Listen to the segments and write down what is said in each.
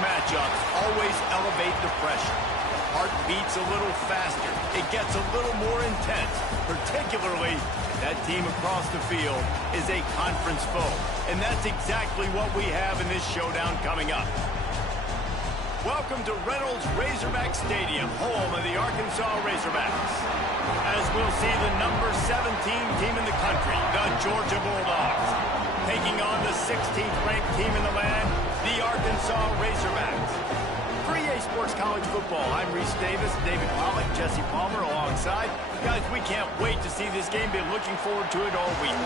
matchups always elevate the pressure. The heart beats a little faster. It gets a little more intense, particularly if that team across the field is a conference foe. And that's exactly what we have in this showdown coming up. Welcome to Reynolds Razorback Stadium, home of the Arkansas Razorbacks. As we'll see the number 17 team in the country, the Georgia Bulldogs, taking on the 16th ranked team in the land, the Arkansas Razorbacks. For EA Sports College Football, I'm Reese Davis, David Pollock, Jesse Palmer alongside. Guys, we can't wait to see this game. Been looking forward to it all week.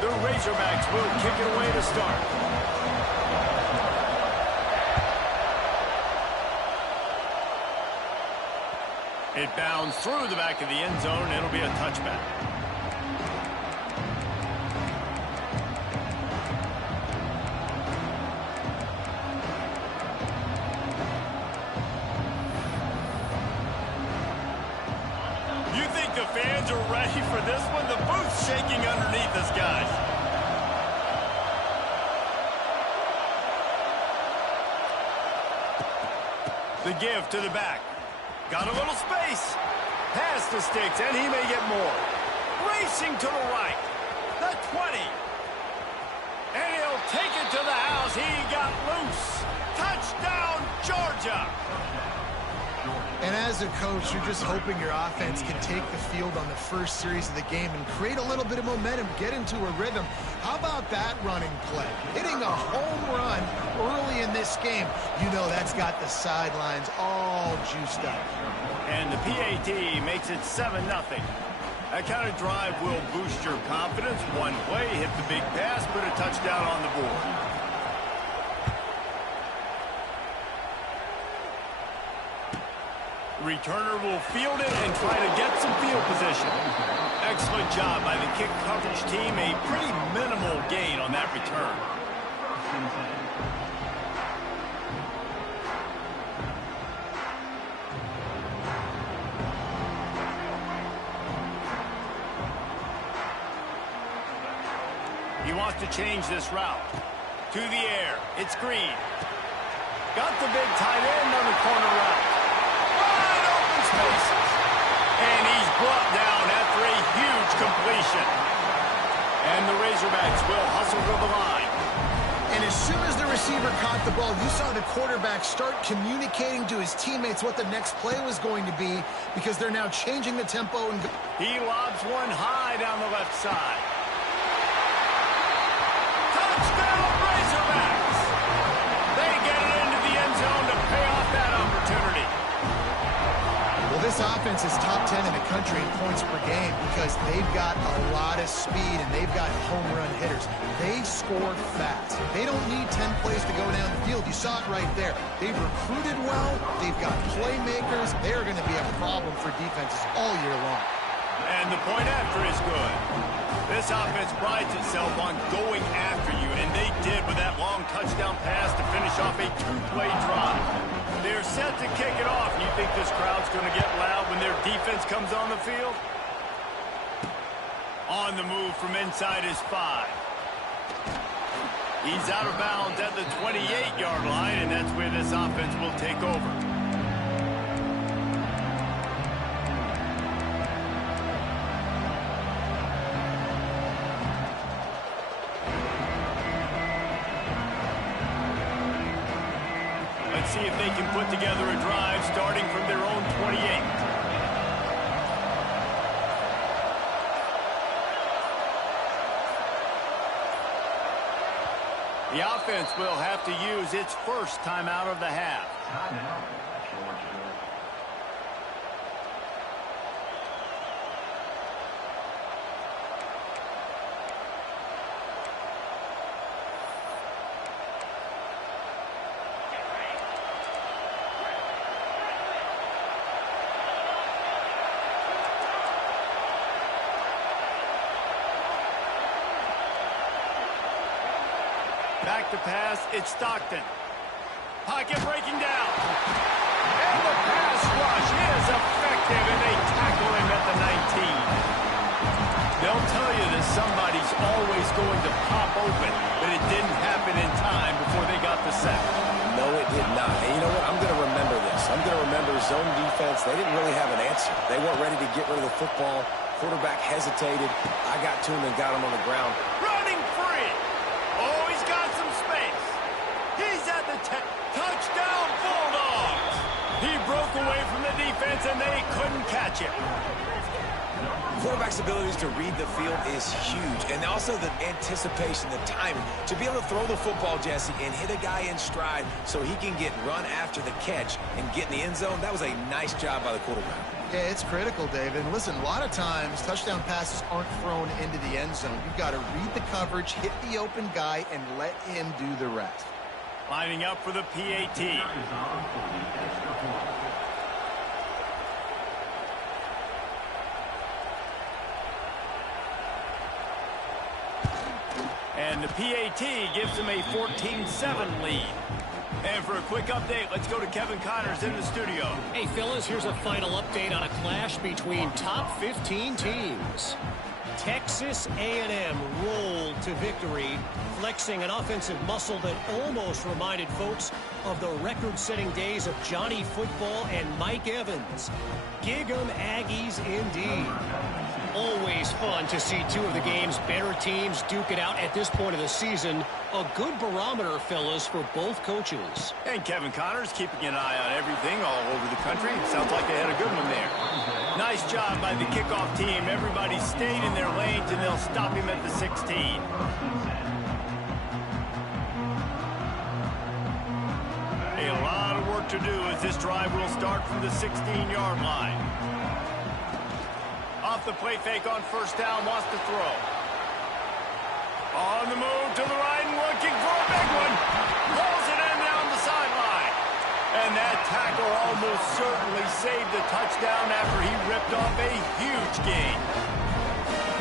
The Razorbacks will kick it away to start. It bounds through the back of the end zone. It'll be a touchback. You think the fans are ready for this one? The booth's shaking underneath us, guys. The give to the back. Got a little space. Pass the sticks, and he may get more. Racing to the right. The 20. And he'll take it to the house. He got loose. Touchdown, Georgia. And as a coach, you're just hoping your offense can take the field on the first series of the game and create a little bit of momentum, get into a rhythm. How about that running play? Hitting a home run early in this game. You know that's got the sidelines all juiced up. And the PAT makes it 7-0. That kind of drive will boost your confidence. One play, hit the big pass, put a touchdown on the board. Returner will field it and try to get some field position. Excellent job by the kick coverage team. A pretty minimal gain on that return. He wants to change this route. To the air. It's Green. Got the big tight end on the corner route. Wide open spaces. And he's brought down after a huge completion. And the Razorbacks will hustle to the line. And as soon as the receiver caught the ball, you saw the quarterback start communicating to his teammates what the next play was going to be, because they're now changing the tempo. And he lobs one high down the left side. Touchdown, Razorbacks! They get it into the end zone to pay off that opportunity. Well, this offense is top 10 in the country in points per game because they've got a lot of speed and they've got home run hitters. They score fast. They don't need 10 plays to go down the field. You saw it right there. They've recruited well. They've got playmakers. They're going to be a problem for defenses all year long. And the point after is good. This offense prides itself on going after you, and they did with that long touchdown pass to finish off a two-play drive. They're set to kick it off. You think this crowd's going to get loud when their defense comes on the field? On the move from inside his 5. He's out of bounds at the 28-yard line, and that's where this offense will take over. Let's see if they can put together a drive starting from their own 28. The offense will have to use its first timeout of the half. Back to pass, it's Stockton. Pocket breaking down. And the pass rush is effective, and they tackle him at the 19. because somebody's always going to pop open, but it didn't happen in time before they got the sack. No, it did not. And you know what? I'm going to remember this. I'm going to remember zone defense. They didn't really have an answer. They weren't ready to get rid of the football. Quarterback hesitated. I got to him and got him on the ground. Running free. Oh, he's got some space. He's at the touchdown Bulldogs. He broke away from the defense, and they couldn't catch him. Quarterback's abilities to read the field is huge, and also the anticipation, the timing. To be able to throw the football, Jesse, and hit a guy in stride so he can get run after the catch and get in the end zone, that was a nice job by the quarterback. Yeah, it's critical, David. And listen, a lot of times, touchdown passes aren't thrown into the end zone. You've got to read the coverage, hit the open guy, and let him do the rest. Lining up for the PAT. And the PAT gives them a 14-7 lead. And for a quick update, let's go to Kevin Connors in the studio. Hey, fellas, here's a final update on a clash between top 15 teams. Texas A&M rolled to victory, flexing an offensive muscle that almost reminded folks of the record-setting days of Johnny Football and Mike Evans. Gig 'em Aggies indeed. Always fun to see two of the game's better teams duke it out at this point of the season. A good barometer, fellas, for both coaches. And Kevin Connors keeping an eye on everything all over the country. Sounds like they had a good one there. Nice job by the kickoff team. Everybody stayed in their lanes, and they'll stop him at the 16. A lot of work to do as this drive will start from the 16-yard line. Off the play fake on first down, wants to throw. On the move to the right and looking for a big one. Pulls it in down the sideline. And that tackle almost certainly saved the touchdown after he ripped off a huge gain.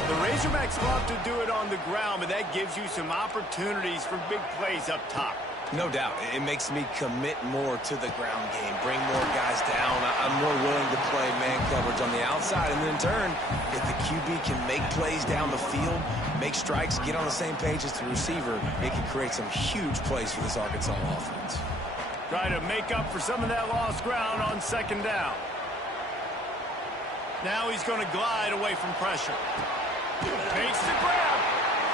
The Razorbacks love to do it on the ground, but that gives you some opportunities for big plays up top. No doubt. It makes me commit more to the ground game, bring more guys down. I'm more willing to play man coverage on the outside. And then in turn, if the QB can make plays down the field, make strikes, get on the same page as the receiver, it can create some huge plays for this Arkansas offense. Try to make up for some of that lost ground on second down. Now he's going to glide away from pressure. Makes the grab.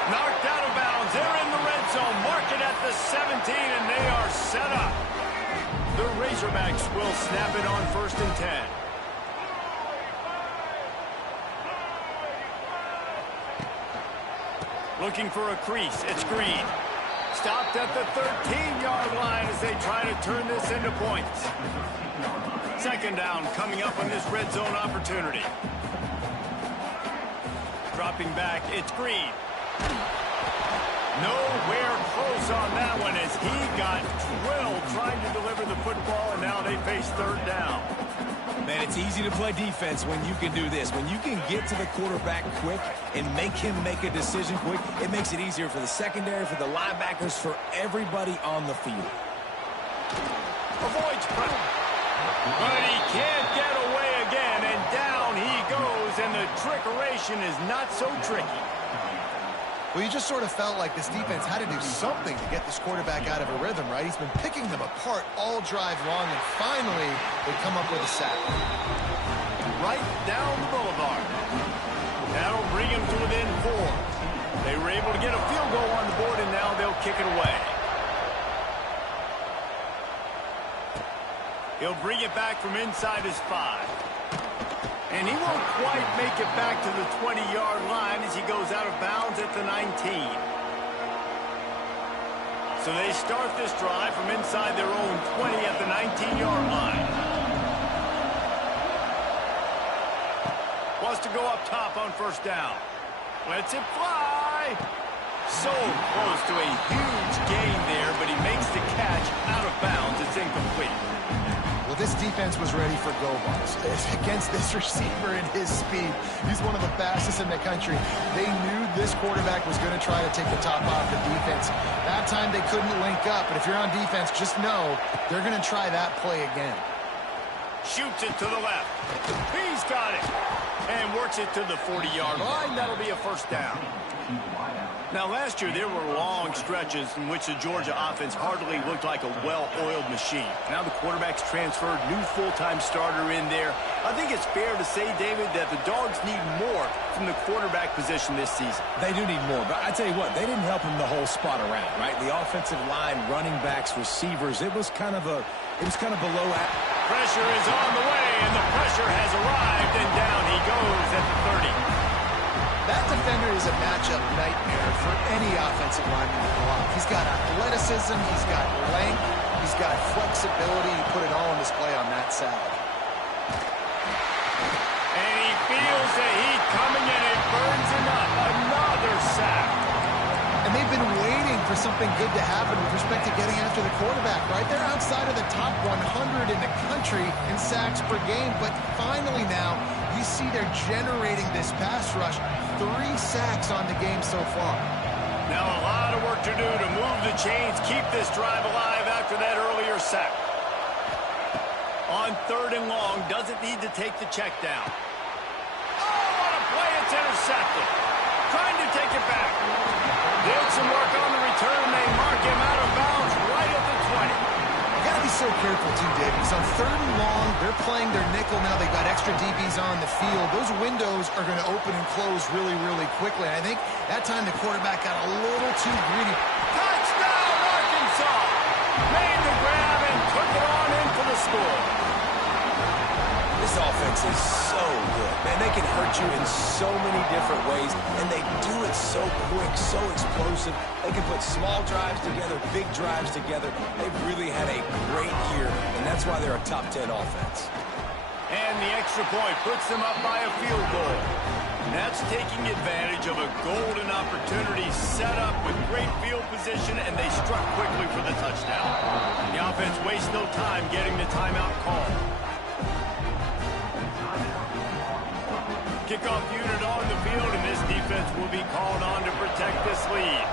Knocked out of bounds. They're in the red zone. Mark it at the 17, and they are set up. The Razorbacks will snap it on 1st and 10. Looking for a crease. It's Green. Stopped at the 13-yard line as they try to turn this into points. Second down coming up on this red zone opportunity. Dropping back, it's Green. Nowhere close on that one as he got drilled trying to deliver the football, and now they face third down. Man, it's easy to play defense when you can do this. When you can get to the quarterback quick and make him make a decision quick, it makes it easier for the secondary, for the linebackers, for everybody on the field. Avoids pressure. But he can't get away again, and down he goes, and the trickeration is not so tricky. Well, you just sort of felt like this defense had to do something to get this quarterback out of a rhythm, right? He's been picking them apart all drive long, and finally they come up with a sack. Right down the boulevard. That'll bring him to within 4. They were able to get a field goal on the board, and now they'll kick it away. He'll bring it back from inside his 5. And he won't quite make it back to the 20-yard line as he goes out of bounds at the 19. So they start this drive from inside their own 20 at the 19-yard line. Wants to go up top on first down. Lets it fly. So close to a huge gain there, but he makes the catch out of bounds. It's incomplete. Well, this defense was ready for go balls. Against this receiver and his speed, he's one of the fastest in the country. They knew this quarterback was going to try to take the top off the defense. That time they couldn't link up, but if you're on defense, just know they're going to try that play again. Shoots it to the left. He's got it. And works it to the 40-yard line. That'll be a first down. Now, last year, there were long stretches in which the Georgia offense hardly looked like a well-oiled machine. Now the quarterback's transferred, new full-time starter in there. I think it's fair to say, David, that the Dogs need more from the quarterback position this season. They do need more, but I tell you what, they didn't help him the whole spot around, right? The offensive line, running backs, receivers, it was kind of below. Pressure is on the way, and the pressure has arrived, and down he goes at the 30. That defender is a matchup nightmare for any offensive lineman to block. He's got athleticism, he's got length, he's got flexibility. He put it all on display on that side. And he feels the heat coming, and it burns him up. Another sack. And they've been waiting for something good to happen with respect to getting after the quarterback, right? They're outside of the top 100 in the country in sacks per game, but finally now you see they're generating this pass rush. 3 sacks on the game so far. Now a lot of work to do to move the chains, keep this drive alive after that earlier sack. On 3rd and long, doesn't need to take the check down. Oh, what a play, it's intercepted. Trying to take it back. Did some work on the return, they mark him out of bounds right at the 20. You got to be so careful too, Dave, because on 3rd and long, they're playing their nickel now. They've got extra DBs on the field. Those windows are going to open and close really, really quickly. And I think that time the quarterback got a little too greedy. Touchdown, Arkansas! Made the grab and took it on in for the score. This offense is so good. Man, they can hurt you in so many different ways, and they do it so quick, so explosive. They can put small drives together, big drives together. They've really had a great year, and that's why they're a top 10 offense. And the extra point puts them up by a field goal. That's taking advantage of a golden opportunity set up with great field position, and they struck quickly for the touchdown. The offense wastes no time getting the timeout call. Kickoff unit on the field, and this defense will be called on to protect this lead.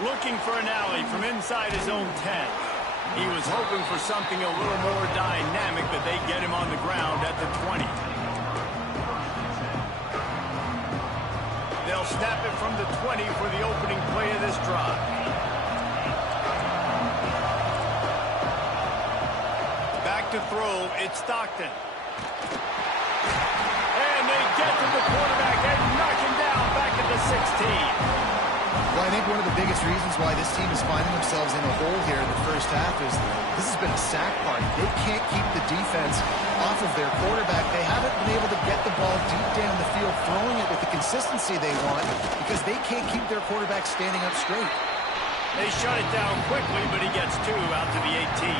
Looking for an alley from inside his own 10. He was hoping for something a little more dynamic, but they get him on the ground at the 20. They'll snap it from the 20 for the opening play of this drive. Back to throw, it's Stockton. And they get to the quarterback and knock him down back at the 16. Well, I think one of the biggest reasons why this team is finding themselves in a hole here in the first half is this has been a sack party. They can't keep the defense off of their quarterback. They haven't been able to get the ball deep down the field, throwing it with the consistency they want because they can't keep their quarterback standing up straight. They shut it down quickly, but he gets 2 out to the 18.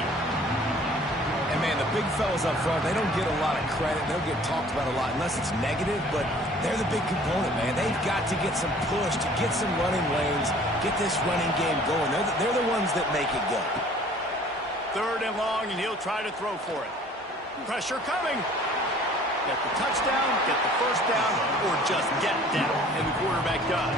And, man, the big fellas up front, they don't get a lot of credit. They don't get talked about a lot unless it's negative, but they're the big component, man. They've got to get some push, to get some running lanes, get this running game going. They're the ones that make it go. 3rd and long, and he'll try to throw for it. Pressure coming. Get the touchdown, get the first down, or just get down, and the quarterback does.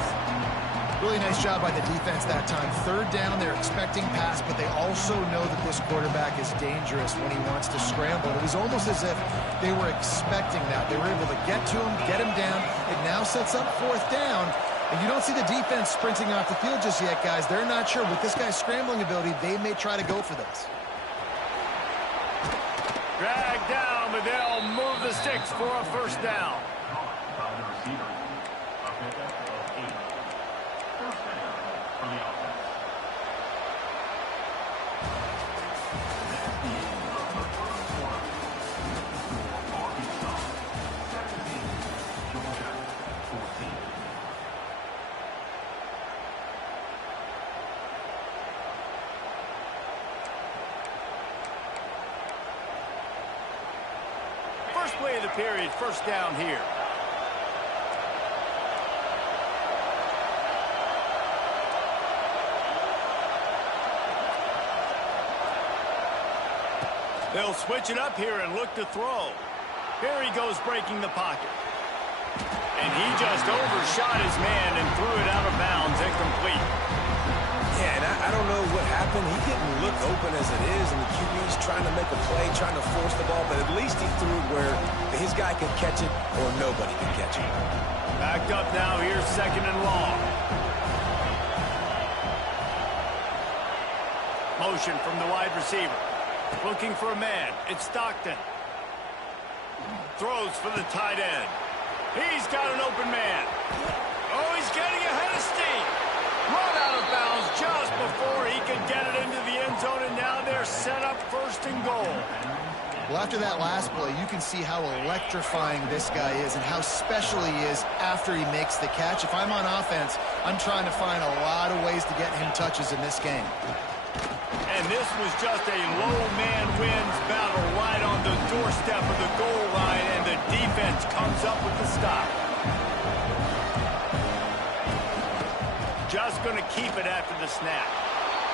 Really nice job by the defense that time. 3rd down, they're expecting pass, but they also know that this quarterback is dangerous when he wants to scramble. It was almost as if they were expecting that. They were able to get to him, get him down. It now sets up 4th down, and you don't see the defense sprinting off the field just yet, guys. They're not sure. With this guy's scrambling ability, they may try to go for this. Drag down, but they'll move the sticks for a first down. First play of the period, first down here. They'll switch it up here and look to throw. Here he goes breaking the pocket. And he just overshot his man and threw it out of bounds incomplete. Yeah, and I I don't know what happened. He didn't look open as it is, and the QB's trying to make a play, trying to force the ball, but at least he threw it where his guy could catch it or nobody could catch it. Backed up now. Here's 2nd and long. Motion from the wide receiver. Looking for a man. It's Stockton. Throws for the tight end. He's got an open man. Oh, he's getting ahead of steam. Run out of bounds just before he could get it into the end zone, and now they're set up 1st and goal. Well, after that last play, you can see how electrifying this guy is and how special he is after he makes the catch. If I'm on offense, I'm trying to find a lot of ways to get him touches in this game. And this was just a low man wins battle right on the doorstep of the goal line, and the defense comes up with the stop. Just going to keep it after the snap.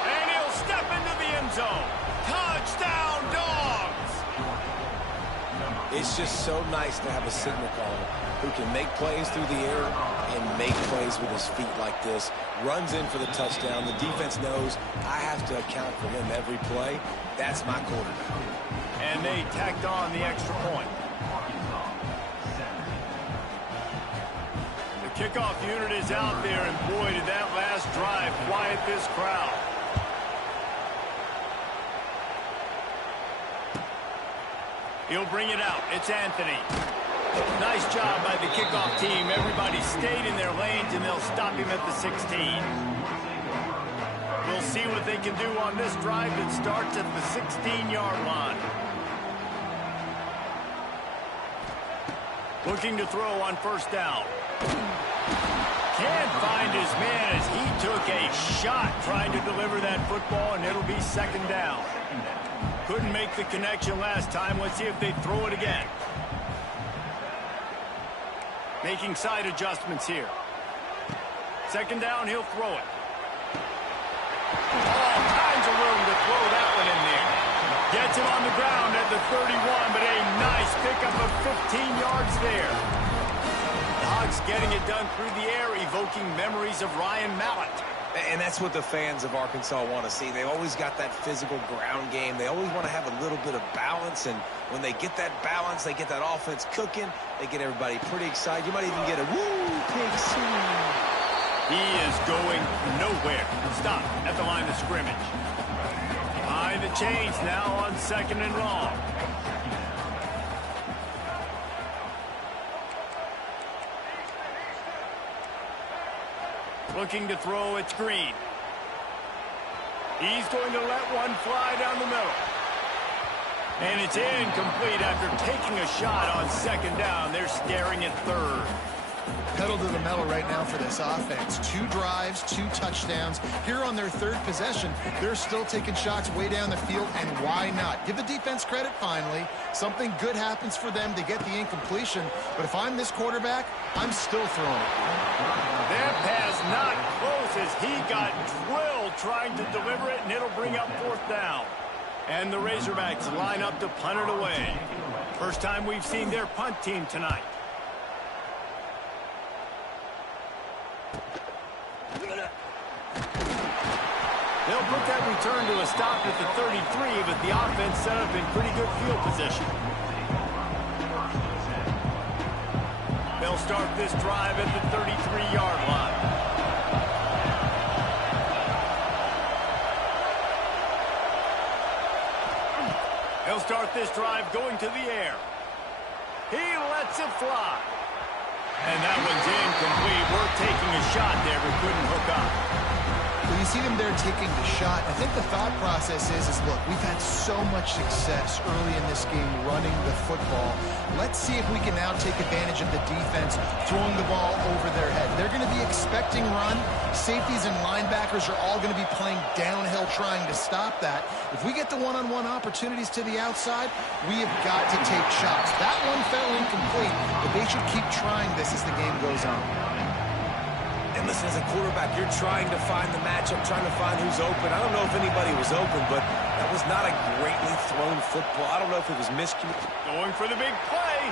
And he'll step into the end zone. Touchdown, Dogs! It's just so nice to have a signal caller who can make plays through the air and make plays with his feet like this. Runs in for the touchdown. The defense knows I have to account for him every play. That's my quarterback. And they tacked on the extra point. The kickoff unit is out there, and boy, did that last drive quiet this crowd. He'll bring it out. It's Anthony. Nice job by the kickoff team. Everybody stayed in their lanes, and they'll stop him at the 16. We'll see what they can do on this drive that starts at the 16-yard line. Looking to throw on 1st down. Can't find his man as he took a shot trying to deliver that football, and it'll be 2nd down. Couldn't make the connection last time. Let's see if they throw it again. Making side adjustments here. 2nd down, he'll throw it. All kinds of room to throw that one in there. Gets him on the ground at the 31, but a nice pickup of 15 yards there. Dogs getting it done through the air, evoking memories of Ryan Mallett. And that's what the fans of Arkansas want to see. They've always got that physical ground game. They always want to have a little bit of balance, and when they get that balance, they get that offense cooking, they get everybody pretty excited. You might even get a woo, pig swing. He is going nowhere. Stop at the line of scrimmage. Behind the chains now on 2nd and long. Looking to throw, it's Green. He's going to let one fly down the middle. And it's incomplete after taking a shot on 2nd down. They're staring at 3rd. Pedal to the metal right now for this offense. 2 drives, 2 touchdowns. Here on their 3rd possession, they're still taking shots way down the field, and why not? Give the defense credit finally. Something good happens for them to get the incompletion, but if I'm this quarterback, I'm still throwing it. That pass not close as he got drilled trying to deliver it, and it'll bring up 4th down. And the Razorbacks line up to punt it away. First time we've seen their punt team tonight. They'll put that return to a stop at the 33, but the offense set up in pretty good field position. They'll start this drive at the 33-yard line. They'll start this drive going to the air. He lets it fly. And that one's incomplete. We're taking a shot there, but couldn't hook up. Well, you see them there taking the shot. I think the thought process is look, we've had so much success early in this game running the football. Let's see if we can now take advantage of the defense throwing the ball over their head. They're going to be expecting run. Safeties and linebackers are all going to be playing downhill trying to stop that. If we get the one-on-one opportunities to the outside, we have got to take shots. That one fell incomplete, but they should keep trying this as the game goes on. And listen, as a quarterback, you're trying to find the matchup, trying to find who's open. I don't know if anybody was open, but that was not a greatly thrown football. I don't know if it was miscommunicated. Going for the big play.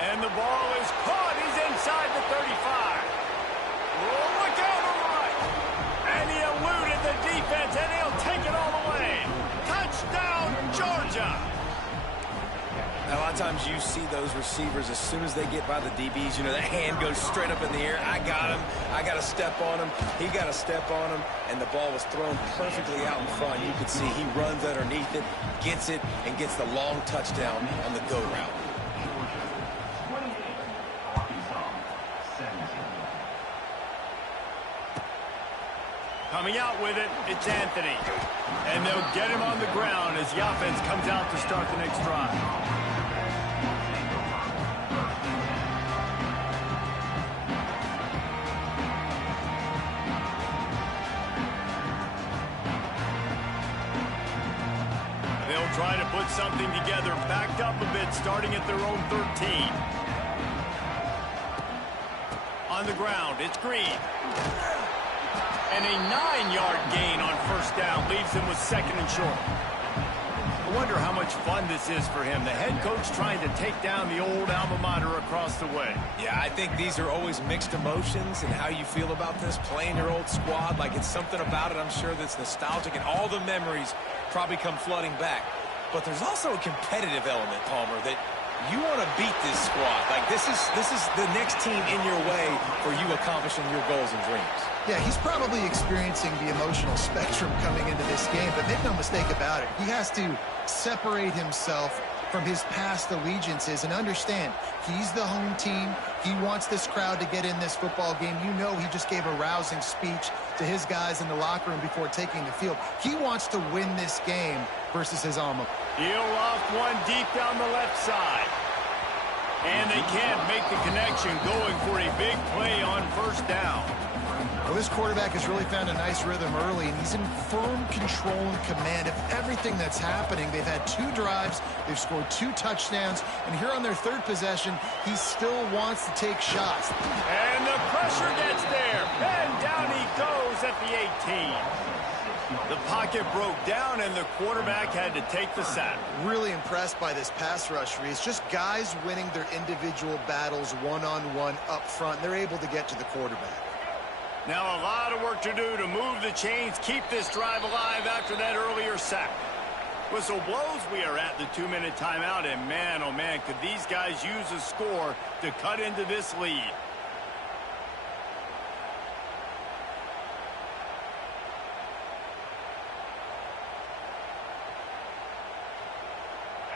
And the ball is caught. He's inside the 35. Oh, look out on the right. And he eluded the defense, and he'll take it all the way. Touchdown, Georgia! A lot of times you see those receivers, as soon as they get by the DBs, you know, that hand goes straight up in the air. I got him. I got to step on him. He got to step on him. And the ball was thrown perfectly out in front. You can see he runs underneath it, gets it, and gets the long touchdown on the go route. Coming out with it, it's Anthony. And they'll get him on the ground as the offense comes out to start the next drive. They'll try to put something together, backed up a bit, starting at their own 13. On the ground, it's Green. And a 9-yard gain on first down leaves him with second and short. I wonder how much fun this is for him. The head coach trying to take down the old alma mater across the way. Yeah, I think these are always mixed emotions and how you feel about this, playing your old squad. Like, it's something about it, I'm sure, that's nostalgic, and all the memories probably come flooding back. But there's also a competitive element, Palmer, that you want to beat this squad. Like, this is the next team in your way for you accomplishing your goals and dreams. Yeah, he's probably experiencing the emotional spectrum coming into this game, but make no mistake about it. He has to separate himself from his past allegiances and understand he's the home team. He wants this crowd to get in this football game. You know, he just gave a rousing speech to his guys in the locker room before taking the field. He wants to win this game versus his alma. He'll loft one deep down the left side. And they can't make the connection, going for a big play on first down. Well, this quarterback has really found a nice rhythm early, and he's in firm control and command of everything that's happening. They've had 2 drives, they've scored 2 touchdowns, and here on their 3rd possession, he still wants to take shots. And the pressure gets there, and down he goes at the 18. The pocket broke down, and the quarterback had to take the sack. Really impressed by this pass rush, Reese. Just guys winning their individual battles one-on-one up front. They're able to get to the quarterback. Now a lot of work to do to move the chains, keep this drive alive after that earlier sack. Whistle blows, we are at the 2-minute timeout, and man, oh man, could these guys use a score to cut into this lead.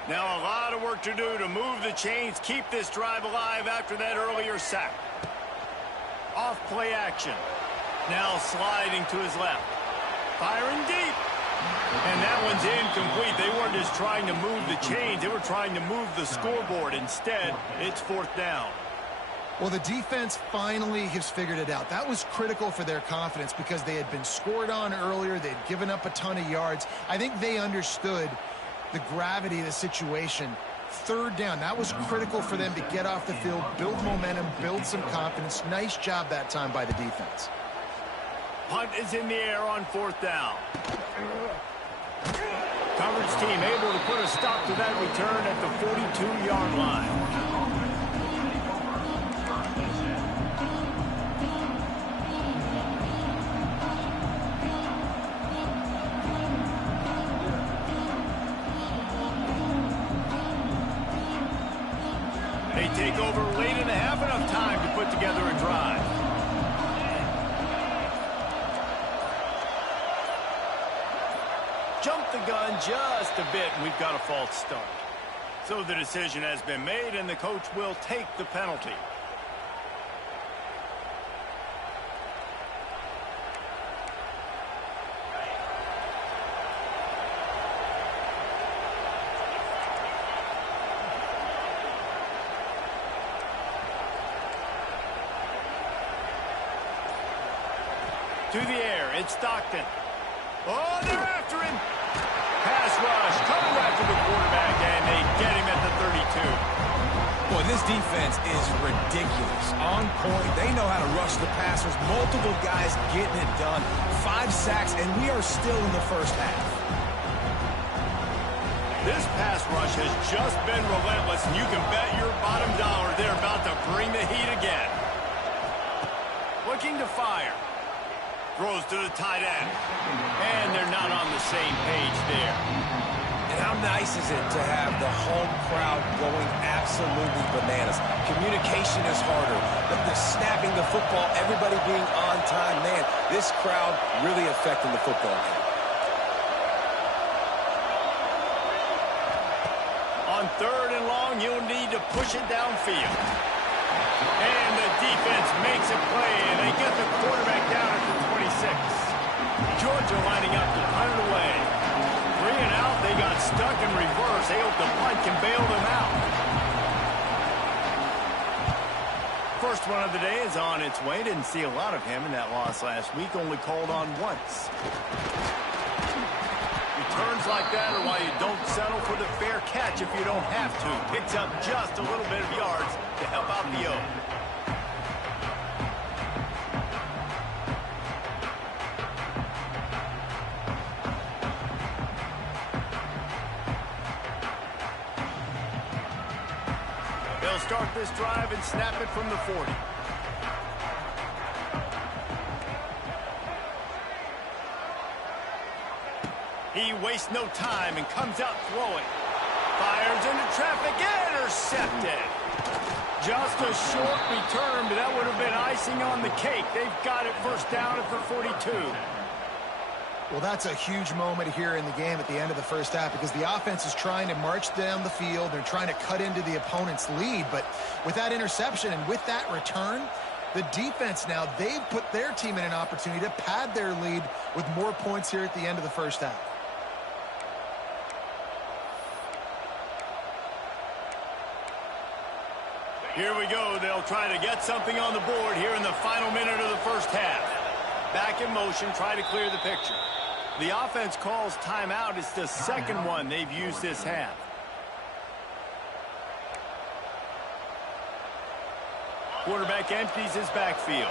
Now a lot of work to do to move the chains, keep this drive alive after that earlier sack. Off play action. Now sliding to his left. Firing deep. And that one's incomplete. They weren't just trying to move the chains. They were trying to move the scoreboard. Instead, it's 4th down. Well, the defense finally has figured it out. That was critical for their confidence because they had been scored on earlier. They had given up a ton of yards. I think they understood the gravity of the situation. 3rd down, that was critical for them to get off the field, build momentum, build some confidence. Nice job that time by the defense. Punt is in the air on 4th down. Coverage team able to put a stop to that return at the 42-yard line. They take over late and have enough time to put together a drive. Jump the gun just a bit, and we've got a false start. So the decision has been made, and the coach will take the penalty. To the air, it's Stockton. Oh, they're after him. Pass rush, coming after the quarterback, and they get him at the 32. Boy, this defense is ridiculous. On point, they know how to rush the passers. Multiple guys getting it done. 5 sacks, and we are still in the first half. This pass rush has just been relentless, and you can bet your bottom dollar they're about to bring the heat again. Looking to fire. Throws to the tight end. And they're not on the same page there. And how nice is it to have the home crowd going absolutely bananas? Communication is harder. The snapping the football, everybody being on time. Man, this crowd really affecting the football game. On 3rd and long, you'll need to push it downfield. And the defense makes a play, and they get the quarterback down at the 26. Georgia lining up to punt it away. 3 and out, they got stuck in reverse. They hope the punt can bail them out. First one of the day is on its way. Didn't see a lot of him in that loss last week. Only called on once. Returns like that are why you don't settle for the fair catch if you don't have to. Picks up just a little bit of yards to help out the O. They'll start this drive and snap it from the 40. He wastes no time and comes out throwing. Fires into traffic, intercepted. Just a short return, but that would have been icing on the cake. They've got it first down at the 42. Well, that's a huge moment here in the game at the end of the first half because the offense is trying to march down the field. They're trying to cut into the opponent's lead, but with that interception and with that return, the defense now, they've put their team in an opportunity to pad their lead with more points here at the end of the first half. Here we go. They'll try to get something on the board here in the final minute of the first half. Back in motion, try to clear the picture. The offense calls timeout. It's the second one they've used this half. Quarterback empties his backfield.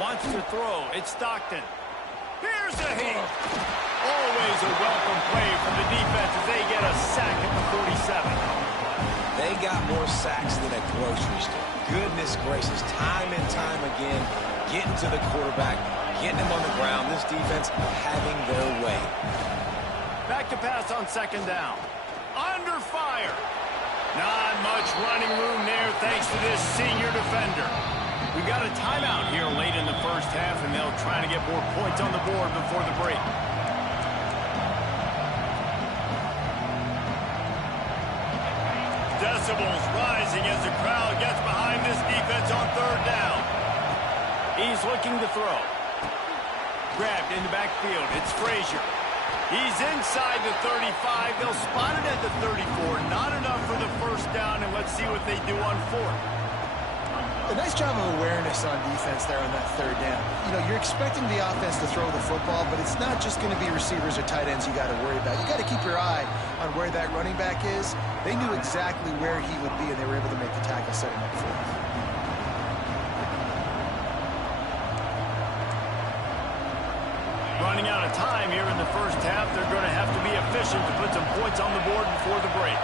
Wants to throw. It's Stockton. Here's a hit. Always a welcome play from the defense as they get a sack at the 47. They got more sacks than a grocery store. Goodness gracious, time and time again, getting to the quarterback, getting him on the ground. This defense having their way. Back to pass on second down. Under fire. Not much running room there thanks to this senior defender. We've got a timeout here late in the first half, and they'll try to get more points on the board before the break. Decibels rising as the crowd gets behind this defense on third down. He's looking to throw. Grabbed in the backfield. It's Frazier. He's inside the 35. They'll spot it at the 34. Not enough for the first down, and let's see what they do on fourth. A nice job of awareness on defense there on that third down. You know, you're expecting the offense to throw the football, but it's not just going to be receivers or tight ends you got to worry about. You got to keep your eye on where that running back is. They knew exactly where he would be, and they were able to make the tackle, set him up for it. Running out of time here in the first half. They're going to have to be efficient to put some points on the board before the break.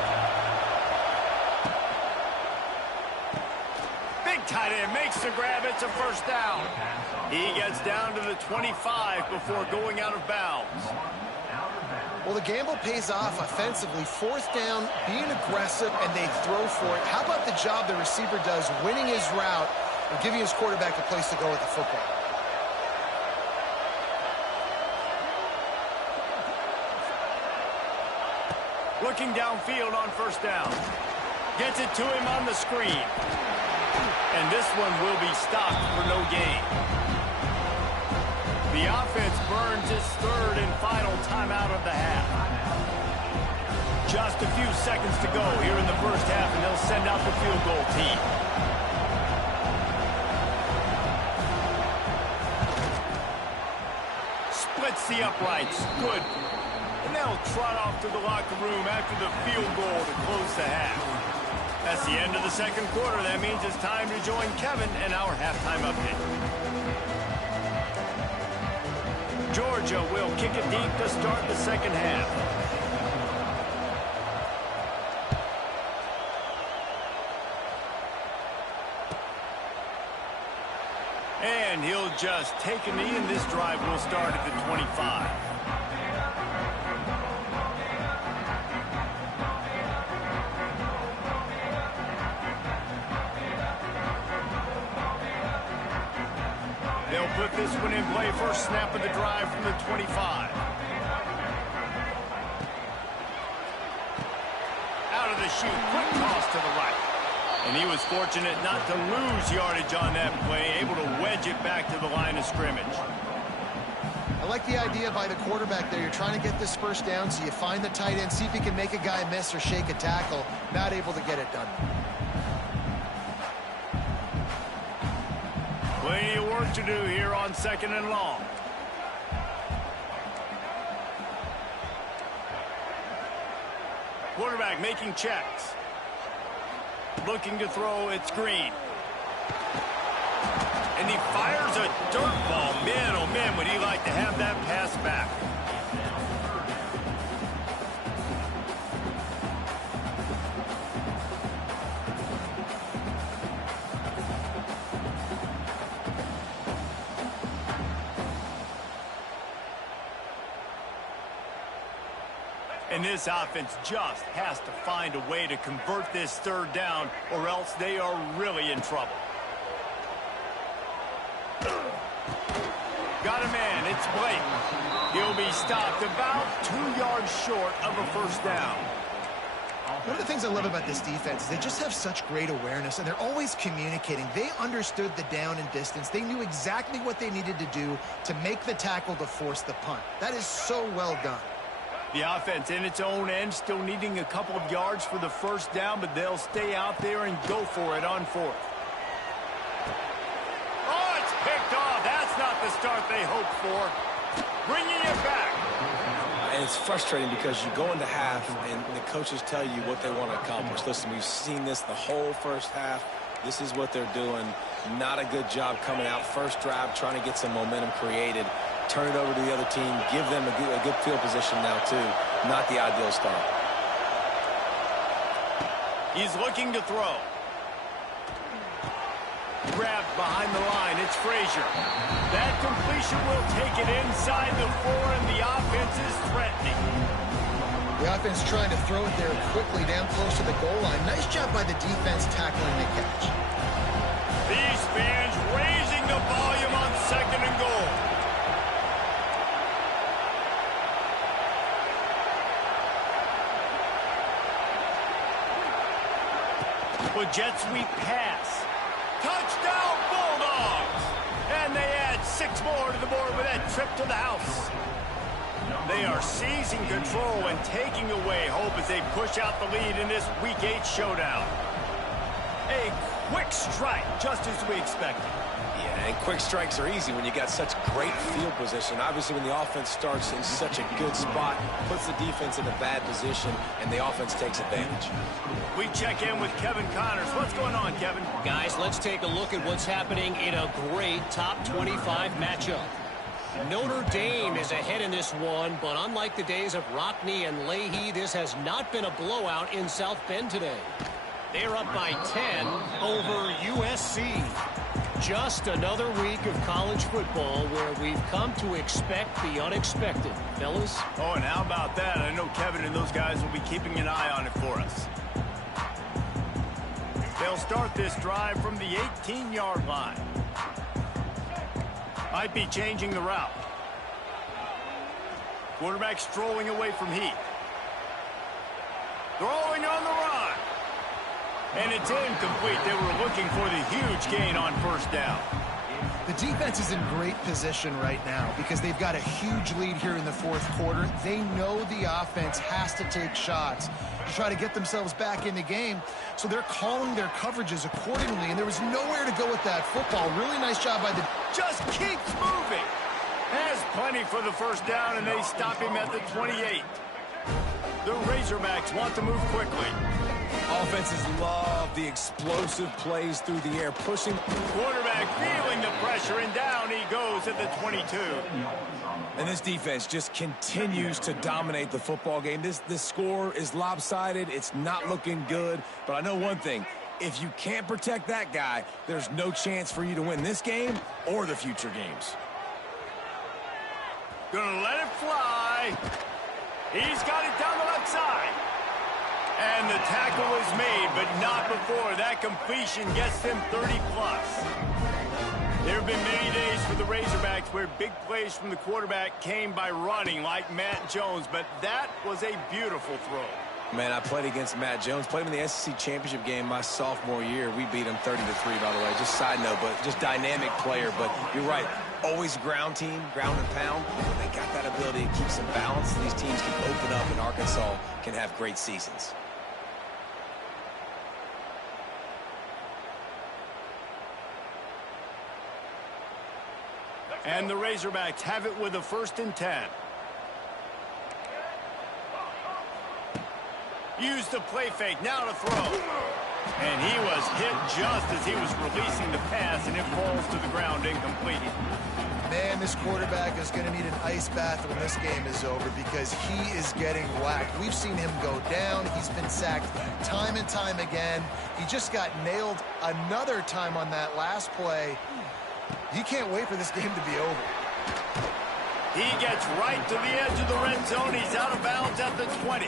Tight end makes the grab. It's a first down. He gets down to the 25 before going out of bounds. Well, the gamble pays off offensively. Fourth down, being aggressive, and they throw for it. How about the job the receiver does winning his route and giving his quarterback a place to go with the football? Looking downfield on first down. Gets it to him on the screen. And this one will be stopped for no gain. The offense burns its third and final timeout of the half. Just a few seconds to go here in the first half, and they'll send out the field goal team. Splits the uprights. Good. And they'll trot off to the locker room after the field goal to close the half. That's the end of the second quarter. That means it's time to join Kevin in our halftime update. Georgia will kick it deep to start the second half. They'll just take a knee, and this drive will start at the 25. They'll put this one in play. First snap of the drive from the 25. Out of the chute, quick toss to the right. And he was fortunate not to lose yardage on that play, able to wedge it back to the line of scrimmage. I like the idea by the quarterback there. You're trying to get this first down, so you find the tight end, see if he can make a guy miss or shake a tackle. Not able to get it done. Plenty of work to do here on 2nd and long. Quarterback making checks. Looking to throw, it's Green. And he fires a dirt ball. Man, oh man, would he like to have that pass back. And this offense just has to find a way to convert this 3rd down, or else they are really in trouble. Got a man, it's Blake. He'll be stopped about 2 yards short of a first down. One of the things I love about this defense is they just have such great awareness, and they're always communicating. They understood the down and distance. They knew exactly what they needed to do to make the tackle to force the punt. That is so well done. The offense in its own end still needing a couple of yards for the first down, but they'll stay out there and go for it on 4th. Oh, it's picked off. That's not the start they hoped for. Bringing it back. And it's frustrating because you go into half and the coaches tell you what they want to accomplish. Listen, we've seen this the whole first half. This is what they're doing. Not a good job coming out. First drive, trying to get some momentum created. Turn it over to the other team. Give them a good field position now, too. Not the ideal start. He's looking to throw. Grabbed behind the line. It's Frazier. That completion will take it inside the 4, and the offense is threatening. The offense trying to throw it there quickly down close to the goal line. Nice job by the defense tackling the catch. These fans raising the volume on 2nd and goal. With jet sweep pass. Touchdown Bulldogs! And they add 6 more to the board with that trip to the house. They are seizing control and taking away hope as they push out the lead in this Week 8 showdown. A quick strike, just as we expected. Yeah, and quick strikes are easy when you got such great field position. Obviously, when the offense starts in such a good spot, puts the defense in a bad position, and the offense takes advantage. We check in with Kevin Connors. What's going on, Kevin? Guys, let's take a look at what's happening in a great top 25 matchup. Notre Dame is ahead in this one, but unlike the days of Rockne and Leahy, this has not been a blowout in South Bend today. They're up by 10 over USC. Just another week of college football where we've come to expect the unexpected. Fellas? Oh, and how about that? I know Kevin and those guys will be keeping an eye on it for us. They'll start this drive from the 18-yard line. Might be changing the route. Quarterback strolling away from Heath. Throwing on the run. And it's incomplete. They were looking for the huge gain on first down. The defense is in great position right now because they've got a huge lead here in the 4th quarter. They know the offense has to take shots to try to get themselves back in the game. So they're calling their coverages accordingly, and there was nowhere to go with that football. Really nice job by the... Just keeps moving. Has plenty for the first down, and they stop him at the 28. The Razorbacks want to move quickly. Offenses love the explosive plays through the air, pushing. Quarterback feeling the pressure, and down he goes at the 22. And this defense just continues to dominate the football game. This score is lopsided. It's not looking good. But I know one thing. If you can't protect that guy, there's no chance for you to win this game or the future games. Gonna let it fly. He's got it down the left side. And the tackle was made, but not before that completion gets them 30-plus. There have been many days for the Razorbacks where big plays from the quarterback came by running like Matt Jones, but that was a beautiful throw. Man, I played against Matt Jones. Played him in the SEC championship game my sophomore year. We beat him 30-3, by the way. Just side note, but just dynamic player. But you're right. Always ground team, ground and pound. They got that ability to keep some balance. These teams can open up, and Arkansas can have great seasons. And the Razorbacks have it with a 1st and 10. Use the play fake, now to throw. And he was hit just as he was releasing the pass, and it falls to the ground incomplete. Man, this quarterback is going to need an ice bath when this game is over because he is getting whacked. We've seen him go down. He's been sacked time and time again. He just got nailed another time on that last play. You can't wait for this game to be over. He gets right to the edge of the red zone. He's out of bounds at the 20.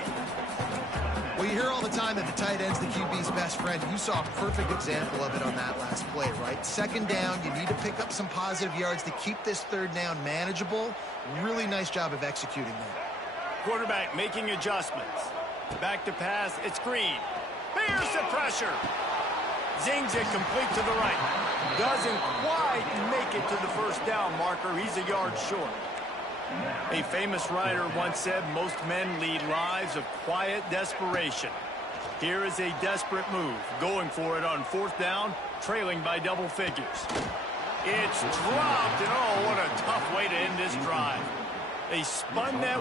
Well, you hear all the time that the tight end's the QB's best friend. You saw a perfect example of it on that last play, right? 2nd down, you need to pick up some positive yards to keep this 3rd down manageable. Really nice job of executing that. Quarterback making adjustments. Back to pass, it's Green. Here's the pressure. Zings it complete to the right. Doesn't quite make it to the 1st down marker. He's a yard short. A famous writer once said most men lead lives of quiet desperation. Here is a desperate move, going for it on 4th down, trailing by double figures. It's dropped, and oh, what a tough way to end this drive. They spun that